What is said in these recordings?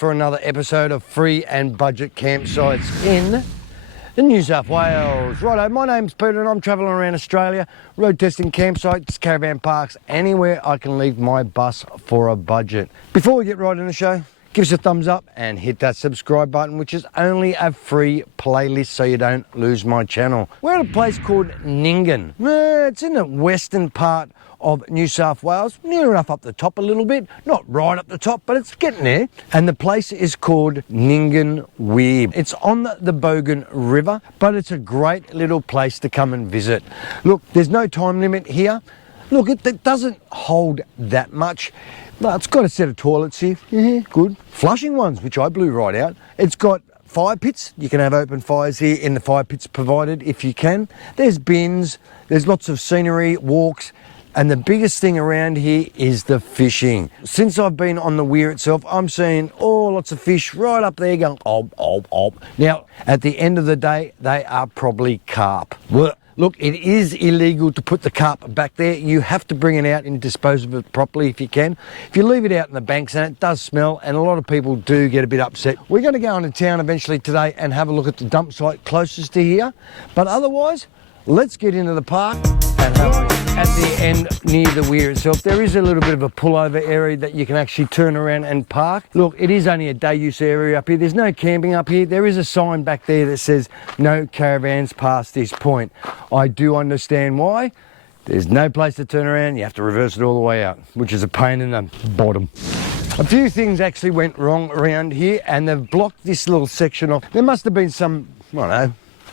for another episode of free and budget campsites in New South Wales. Righto, my name's Peter and I'm travelling around Australia, road testing campsites, caravan parks, anywhere I can leave my bus for a budget. Before we get right in the show, give us a thumbs up and hit that subscribe button, which is only a free playlist so you don't lose my channel. We're at a place called Nyngan. It's in the western part of New South Wales, near enough up the top a little bit, not right up the top, but it's getting there. And the place is called Nyngan Weir. It's on the Bogan River, but it's a great little place to come and visit. Look, there's no time limit here. Look, it doesn't hold that much. No, it's got a set of toilets here, good. Flushing ones, which I blew right out. It's got fire pits. You can have open fires here in the fire pits provided if you can. There's bins, there's lots of scenery, walks, and the biggest thing around here is the fishing. Since I've been on the weir itself, I'm seeing lots of fish right up there going, ob. Now, at the end of the day, they are probably carp. Look, it is illegal to put the carp back there. You have to bring it out and dispose of it properly if you can. If you leave it out in the banks, and it does smell, and a lot of people do get a bit upset. We're going to go into town eventually today and have a look at the dump site closest to here. But otherwise, let's get into the park and have a look. At the end near the weir itself, there is a little bit of a pullover area that you can actually turn around and park. Look, it is only a day use area up here. There's no camping up here. There is a sign back there that says no caravans past this point. I do understand why. There's no place to turn around. You have to reverse it all the way out, which is a pain in the bottom. A few things actually went wrong around here and they've blocked this little section off. There must have been some, I don't know,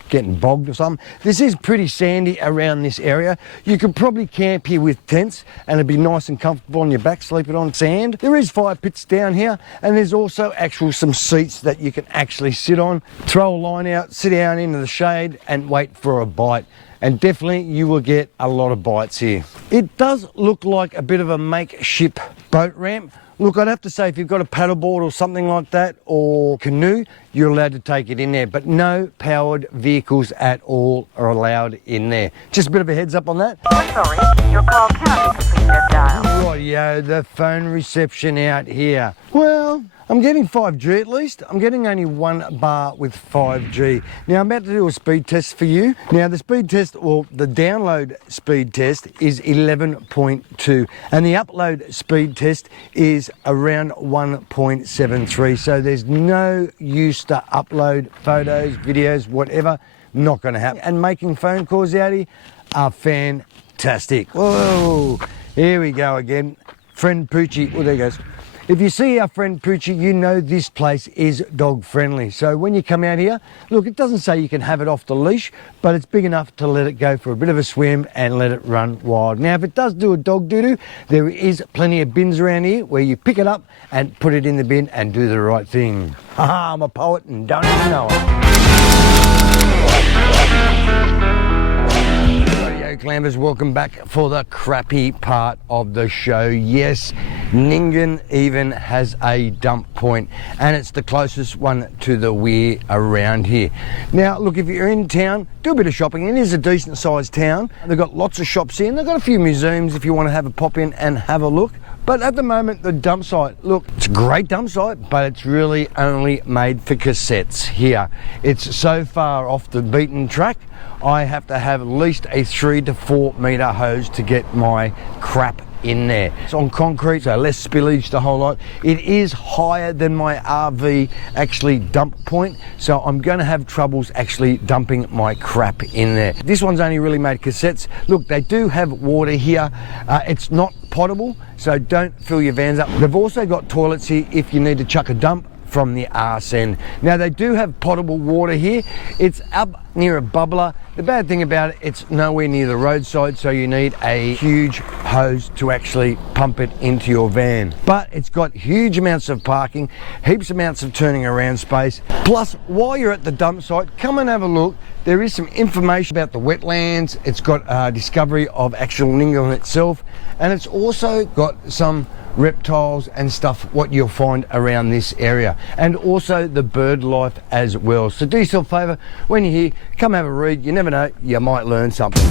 getting bogged or something. This is pretty sandy around this area. You could probably camp here with tents and it'd be nice and comfortable on your back, sleeping on sand. There is fire pits down here and there's also some seats that you can actually sit on, throw a line out, sit down into the shade and wait for a bite. And definitely you will get a lot of bites here. It does look like a bit of a makeshift boat ramp. Look, I'd have to say if you've got a paddleboard or something like that, or canoe, you're allowed to take it in there, but no powered vehicles at all are allowed in there. Just a bit of a heads up on that. We're sorry, your call cannot be completed as dialed. Rightio, the phone reception out here. Well, I'm getting 5G at least. I'm getting only one bar with 5G. Now, I'm about to do a speed test for you. Now, the speed test, or the download speed test is 11.2, and the upload speed test is around 1.73. So there's no use to upload photos, videos, whatever. Not going to happen. And making phone calls out here are fantastic. Whoa, here we go again. Friend Poochie. Oh, there he goes. If you see our friend Poochie, you know this place is dog friendly. So when you come out here, look, it doesn't say you can have it off the leash, but it's big enough to let it go for a bit of a swim and let it run wild. Now, if it does do a dog doo-doo, there is plenty of bins around here where you pick it up and put it in the bin and do the right thing. Haha, I'm a poet and don't even know it. Clambers, welcome back for the crappy part of the show. Yes, Nyngan even has a dump point and it's the closest one to the weir around here. Now look, if you're in town, do a bit of shopping. It is a decent sized town. They've got lots of shops here and they've got a few museums if you want to have a pop in and have a look. But at the moment, the dump site, look, it's a great dump site, but it's really only made for cassettes here. It's so far off the beaten track, I have to have at least a 3 to 4 metre hose to get my crap in there. It's on concrete, so less spillage, the whole lot. It is higher than my RV actually dump point, so I'm going to have troubles actually dumping my crap in there. This one's only really made cassettes. Look, they do have water here. It's not potable, so don't fill your vans up. They've also got toilets here if you need to chuck a dump from the arse end. Now they do have potable water here. It's up near a bubbler. The bad thing about it, it's nowhere near the roadside, so you need a huge hose to actually pump it into your van. But it's got huge amounts of parking, heaps amounts of turning around space. Plus, while you're at the dump site, come and have a look. There is some information about the wetlands. It's got a discovery of actual Nyngan itself, and it's also got some reptiles and stuff what you'll find around this area, and also the bird life as well. So do yourself a favour, when you're here, come have a read. You never know, you might learn something.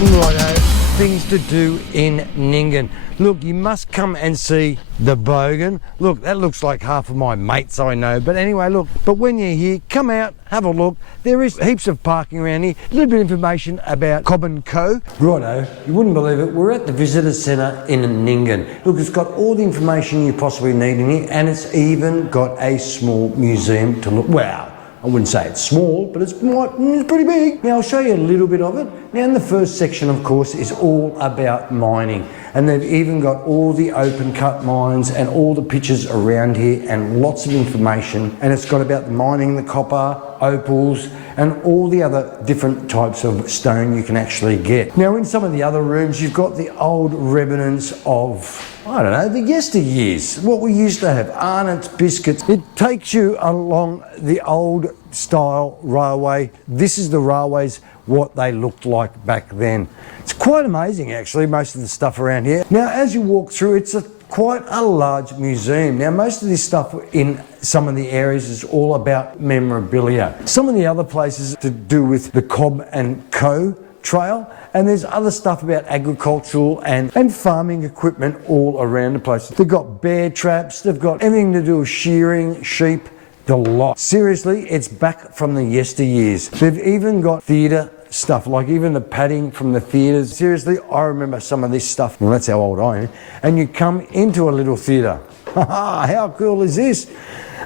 Righto, things to do in Nyngan. Look, you must come and see the Bogan. Look, that looks like half of my mates I know. But anyway, look, but when you're here, come out, have a look. There is heaps of parking around here. A little bit of information about Cobb & Co. Righto, you wouldn't believe it. We're at the Visitor Centre in Nyngan. Look, it's got all the information you possibly need in here, and it's even got a small museum to look. Wow. I wouldn't say it's small, but it's pretty big. Now I'll show you a little bit of it. Now in the first section, of course, is all about mining. And they've even got all the open cut mines and all the pictures around here and lots of information. And it's got about the mining, the copper, opals, and all the other different types of stone you can actually get. Now in some of the other rooms, you've got the old remnants of, I don't know, the yesteryears, what we used to have, Arnott's biscuits. It takes you along the old style railway. This is the railways, what they looked like back then. It's quite amazing actually, most of the stuff around here. Now as you walk through, it's quite a large museum. Now most of this stuff in some of the areas is all about memorabilia. Some of the other places to do with the Cobb & Co. trail, and there's other stuff about agricultural and farming equipment all around the place. They've got bear traps, they've got everything to do with shearing, sheep, the lot. Seriously, it's back from the yesteryears. They've even got theatre stuff, like even the padding from the theatres. Seriously, I remember some of this stuff. Well, that's how old I am. And you come into a little theatre. How cool is this?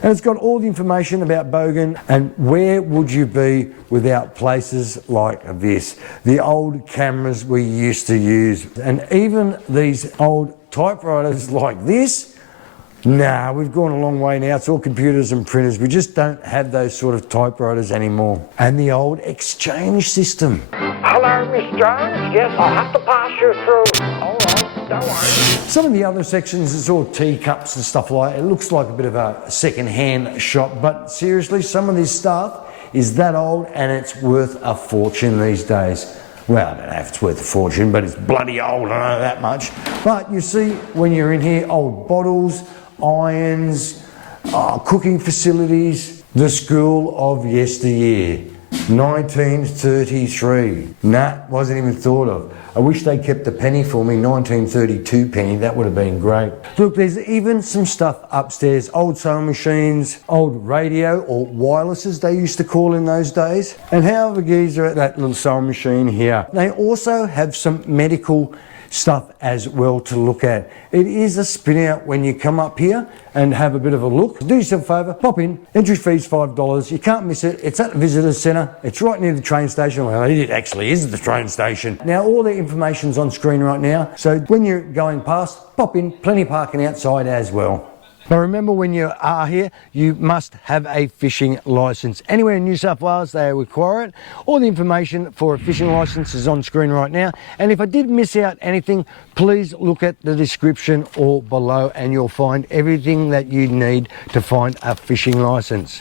And it's got all the information about Bogan, and where would you be without places like this? The old cameras we used to use, and even these old typewriters like this. Nah, we've gone a long way now. It's all computers and printers. We just don't have those sort of typewriters anymore. And the old exchange system. Hello, Miss Jones. Yes, I'll have to pass you through. All right, don't worry. Some of the other sections, it's all teacups and stuff like that. It looks like a bit of a second-hand shop, but seriously, some of this stuff is that old and it's worth a fortune these days. Well, I don't know if it's worth a fortune, but it's bloody old, I know that much. But you see, when you're in here, old bottles, irons, cooking facilities, the school of yesteryear, 1933. Nah, wasn't even thought of. I wish they kept a penny for me, 1932 penny, that would have been great. Look, there's even some stuff upstairs, old sewing machines, old radio, or wirelesses they used to call in those days. And how the geezer at that little sewing machine here. They also have some medical stuff as well to look at. It is a spin out when you come up here and have a bit of a look. Do yourself a favour, pop in, entry fee's $5, you can't miss it. It's at the Visitor Centre, it's right near the train station. Well, it actually is the train station. Now all the information's on screen right now, so when you're going past, pop in, plenty of parking outside as well. But remember, when you are here, you must have a fishing licence. Anywhere in New South Wales, they require it. All the information for a fishing licence is on screen right now. And if I did miss out anything, please look at the description or below and you'll find everything that you need to find a fishing licence.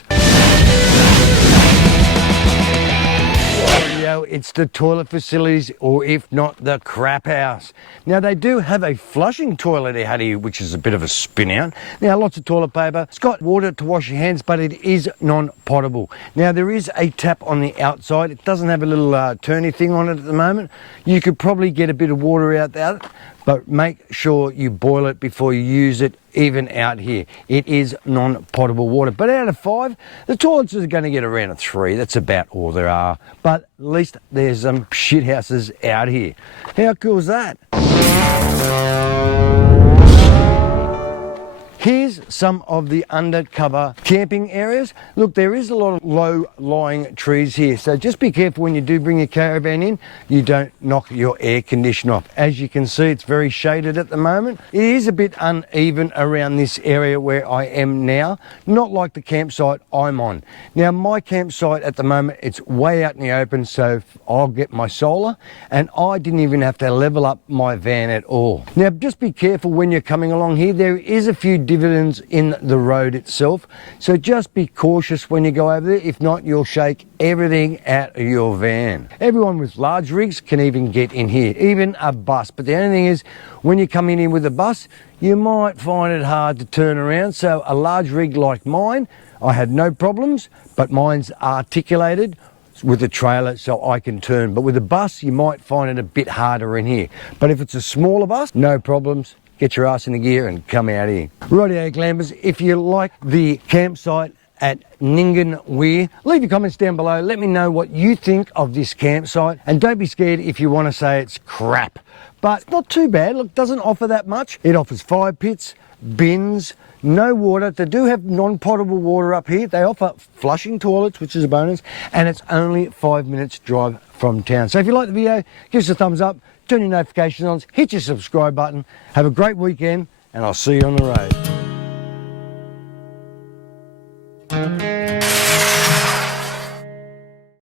It's the toilet facilities, or if not, the crap house. Now they do have a flushing toilet out here, which is a bit of a spin out. Now lots of toilet paper. It's got water to wash your hands, but it is non-potable. Now there is a tap on the outside. It doesn't have a little turny thing on it at the moment. You could probably get a bit of water out there, but make sure you boil it before you use it, even out here. It is non-potable water. But out of 5, the toilets are going to get around a 3. That's about all there are. But at least there's some shit houses out here. How cool is that? Here's some of the undercover camping areas. Look, there is a lot of low-lying trees here, so just be careful when you do bring your caravan in, you don't knock your air conditioner off. As you can see, it's very shaded at the moment. It is a bit uneven around this area where I am now, not like the campsite I'm on. Now, my campsite at the moment, it's way out in the open, so I'll get my solar, and I didn't even have to level up my van at all. Now, just be careful when you're coming along here. There is a few dividends in the road itself, so just be cautious when you go over there. If not, you'll shake everything out of your van. Everyone with large rigs can even get in here, even a bus. But the only thing is, when you come in here with a bus, you might find it hard to turn around. So a large rig like mine, I had no problems, but mine's articulated. with the trailer so I can turn. But with a bus, you might find it a bit harder in here. But if it's a smaller bus, no problems. Get your ass in the gear and come out here. Rightio, glampers, if you like the campsite at Nyngan Weir, leave your comments down below. Let me know what you think of this campsite. And don't be scared if you want to say it's crap. But it's not too bad. Look, doesn't offer that much. It offers fire pits, bins, no water. They do have non-potable water up here. They offer flushing toilets, which is a bonus, and it's only 5 minutes drive from town. So if you like the video, give us a thumbs up, turn your notifications on, hit your subscribe button. Have a great weekend, and I'll see you on the road.